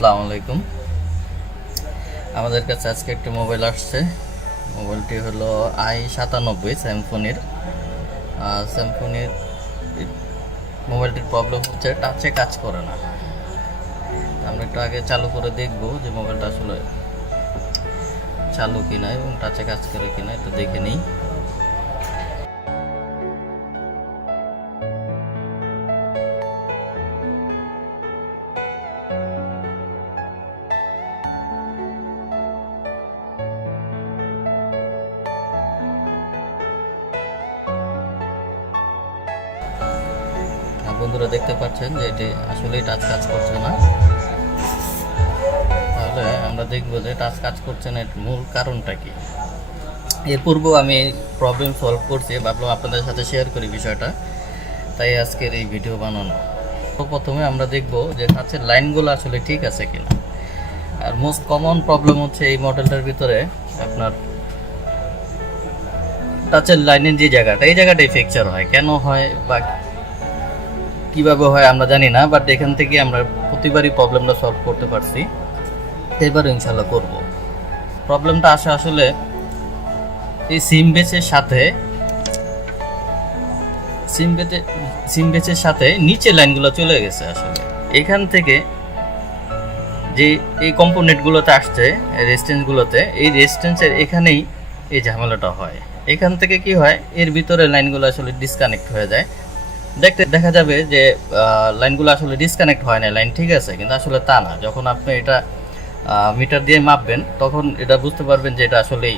আসসালামু আলাইকুম। আমাদের কাছে আজকে একটি মোবাইল আসছে। মোবাইলটি হলো i97 স্যামসংয়ের মোবাইলটির প্রবলেম হচ্ছে টাচে কাজ করে না। আমরা একটু আগে চালু করে দেখব যে মোবাইলটা আসলে চালু কিনা এবং টাচে কাজ করে কিনা, এটা দেখে নিই। বন্ধুরা দেখতে পাচ্ছেন যে এটি আসলেই টাচ কাজ করছে না। তাহলে আমরা দেখব যে টাচ কাজ করছে না, এর মূল কারণটা কি। এর পূর্বেও আমি প্রবলেম সলভ করছি, ভাবলাম আপনাদের সাথে শেয়ার করি বিষয়টা, তাই আজকের এই ভিডিও বানানো। তো প্রথমে আমরা দেখব যে টাচের লাইনগুলো আসলে ঠিক আছে কিনা। আর মোস্ট কমন প্রবলেম হচ্ছে এই মডেলটার ভিতরে আপনার টাচের লাইনের যে জায়গাটা, এই জায়গাটাই ফ্র্যাকচার হয়। কেন হয় বা কিভাবে হয় আমরা জানি না, বাট এখান থেকে আমরা প্রতিবারই প্রবলেমটা সলভ করতে পারছি, এবারও ইনশাল্লাহ করব। প্রবলেমটা আসে আসলে এই সিম বেসের সাথে নিচে লাইনগুলো চলে গেছে। আসলে এখান থেকে যে এই কম্পোনেন্টগুলোতে আসছে রেজিস্ট্যান্সগুলোতে, এই রেজিস্ট্যান্সের এখানেই এই ঝামেলাটা হয়। এখান থেকে কি হয়, এর ভিতরে লাইনগুলো আসলে ডিসকানেক্ট হয়ে যায়। দেখা যাবে যে লাইনগুলো আসলে ডিসকানেক্ট হয় না, লাইন ঠিক আছে, কিন্তু আসলে তা না। যখন আপনি এটা মিটার দিয়ে মাপবেন তখন এটা বুঝতে পারবেন যে এটা আসলেই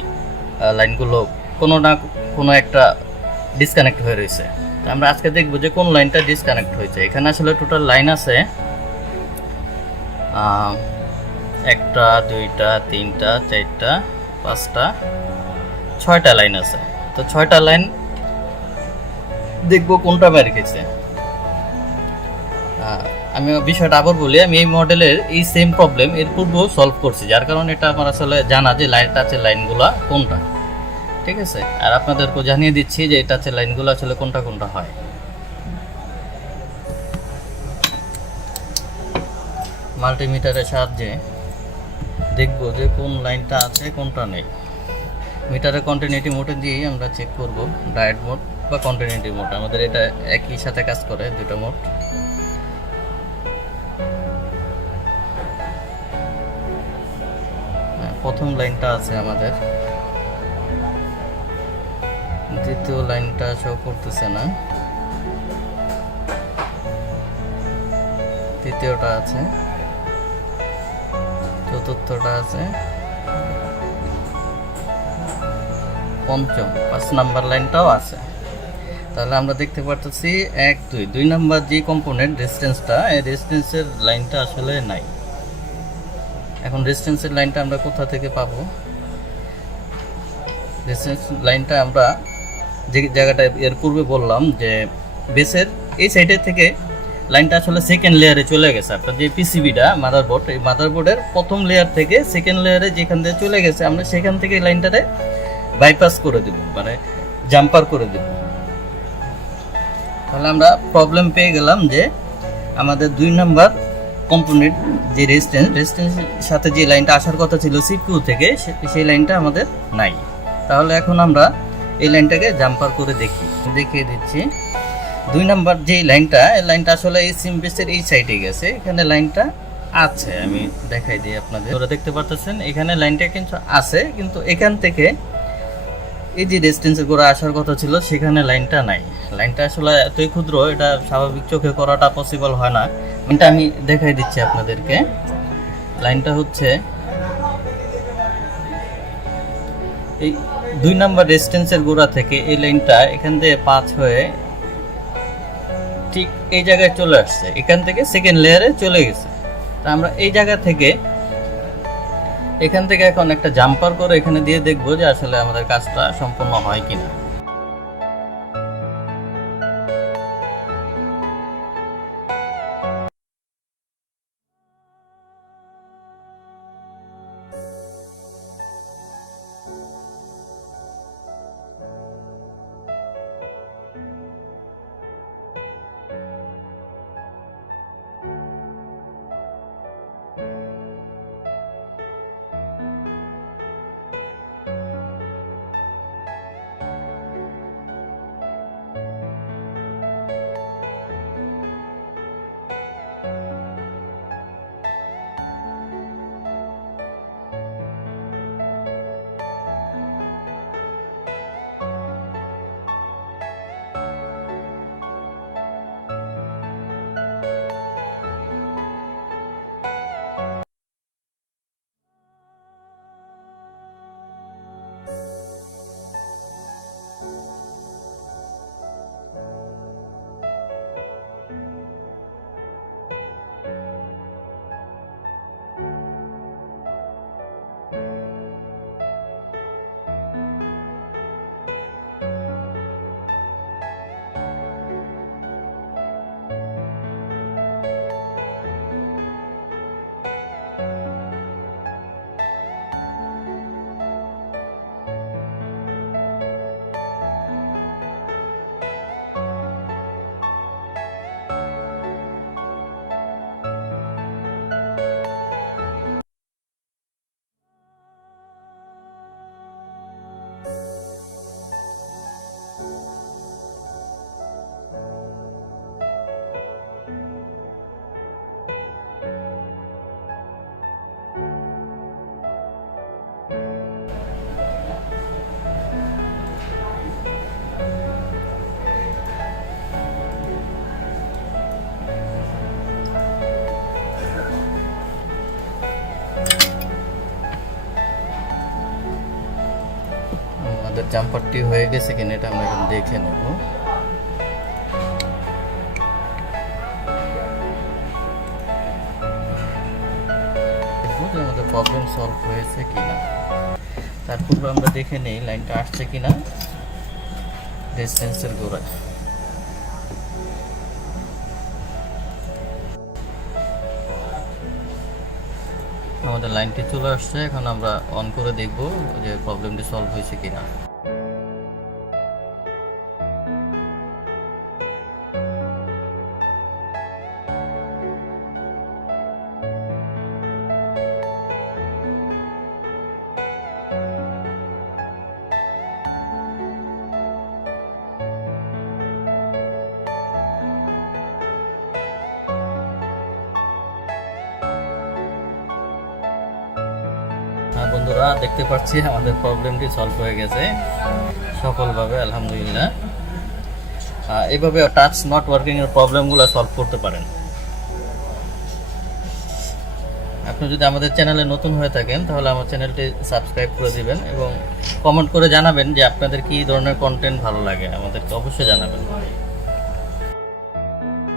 লাইনগুলো কোনো না কোনো একটা ডিসকানেক্ট হয়ে রয়েছে। আমরা আজকে দেখব যে কোন লাইনটা ডিসকানেক্ট হয়েছে। এখানে আসলে টোটাল লাইন আছে 1টা 2টা 3টা 4টা 5টা 6টা লাইন আছে। তো 6টা লাইন দেখবো কোনটা মেরে খেয়েছে। আমি বিষয়টা আবার বলি, আমি এই মডেলের এই সেম প্রবলেম এর পূর্বেও সলভ করছি, যার কারণে এটা আমার আসলে জানা যে টাচের লাইনগুলো কোনটা। ঠিক আছে, আর আপনাদেরকেও জানিয়ে দিচ্ছি যে এই টাচের লাইনগুলো আসলে কোনটা কোনটা হয়। মাল্টিমিটারের সাহায্যে দেখবো যে কোন লাইনটা আছে কোনটা নেই। মিটারের কন্টিনিউটি মোডে দিয়েই আমরা চেক করব, ডায়েট মোড বা কন্টিনিউটি মোড। আমাদের এটা একই সাথে কাজ করে, দুটো মোড। প্রথম লাইনটা আছে আমাদের, দ্বিতীয় লাইনটা শো করতেছে না, তৃতীয়টা আছে, চতুর্থটা আছে, পঞ্চম 5 নাম্বার লাইনটাও আছে। তাহলে আমরা দেখতে পারতেছি 1 2 নাম্বার যে কম্পোনেন্ট রেজিস্ট্যান্সটা, এই রেজিস্ট্যান্সের লাইনটা আসলে নাই। এখন রেজিস্ট্যান্সের লাইনটা আমরা কোথা থেকে পাবো? রেজিস্ট্যান্স লাইনটা আমরা যে জায়গাটা এর পূর্বে বললাম যে বেসের এই সাইডের থেকে লাইনটা আসলে সেকেন্ড লেয়ারে চলে গেছে। আপনার যে পিসিবিটা মাদারবোর্ড, এই মাদারবোর্ডের প্রথম লেয়ার থেকে সেকেন্ড লেয়ারে যেখান থেকে চলে গেছে, আমরা সেখান থেকে লাইনটাতে বাইপাস করে দেব, মানে জাম্পার করে দেব। তাহলে আমরা প্রবলেম পেয়ে গেলাম যে আমাদের 2 নাম্বার কম্পোনেন্ট যে রেজিস্ট্যান্সের সাথে যে লাইনটা আসার কথা ছিল সিপিইউ থেকে, সেই লাইনটা আমাদের নাই। তাহলে এখন আমরা এই লাইনটাকে জাম্পার করে দেখিয়ে দিচ্ছি। 2 নাম্বার যে লাইনটা, এই লাইনটা আসলে এই সিম বেসের এই সাইডে গেছে, এখানে লাইনটা আছে। আমি দেখাই দিই আপনাদের, ওরা দেখতে পারতেছেন এখানে লাইনটা কিন্তু আছে, কিন্তু এখান থেকে এই যে রেজিস্ট্যান্সের গোড়া আসার কথা ছিল সেখানে লাইনটা নাই। লাইনটা আসলে এতই ক্ষুদ্র, এটা স্বাভাবিক চোখে করাটা পসিবল হয় না। এটা আমি দেখাই দিচ্ছি আপনাদেরকে। লাইনটা হচ্ছে এই 2 নাম্বার রেজিস্ট্যান্সের গোড়া থেকে এই লাইনটা এখান থেকে 5 হয়ে ঠিক এই জায়গায় চলে আসছে, এখান থেকে সেকেন্ড লেয়ারে চলে গেছে। তা আমরা এই জায়গা থেকে এখান থেকে এখন একটা জাম্পার করে এখানে দিয়ে দেখবো যে আসলে আমাদের কাজটা সম্পূর্ণ হয় কিনা। জাম্পারটি হয়ে গেছে কিনা এটা আমরা এখন দেখে নেব। আমাদের প্রবলেম সলভ হয়েছে কিনা, তারপর আমরা দেখে নেই লাইনটা আসছে কিনা রেজিস্ট্যান্সের গোড়ায়। আমাদের লাইনটি চলে আসছে, এখন আমরা অন করে দেখব যে প্রবলেমটি সলভ হয়েছে কিনা। বন্ধুরা দেখতে পাচ্ছি আমাদের প্রবলেমটি সলভ হয়ে গেছে সফলভাবে, আলহামদুলিল্লাহ। এইভাবে টাচ নট ওয়ার্কিং এর প্রবলেমগুলো সলভ করতে পারেন। আপনি যদি আমাদের চ্যানেলে নতুন হয়ে থাকেন তাহলে আমার চ্যানেলটি সাবস্ক্রাইব করে দিবেন এবং কমেন্ট করে জানাবেন যে আপনাদের কী ধরনের কন্টেন্ট ভালো লাগে, আমাদেরকে অবশ্যই জানাবেন।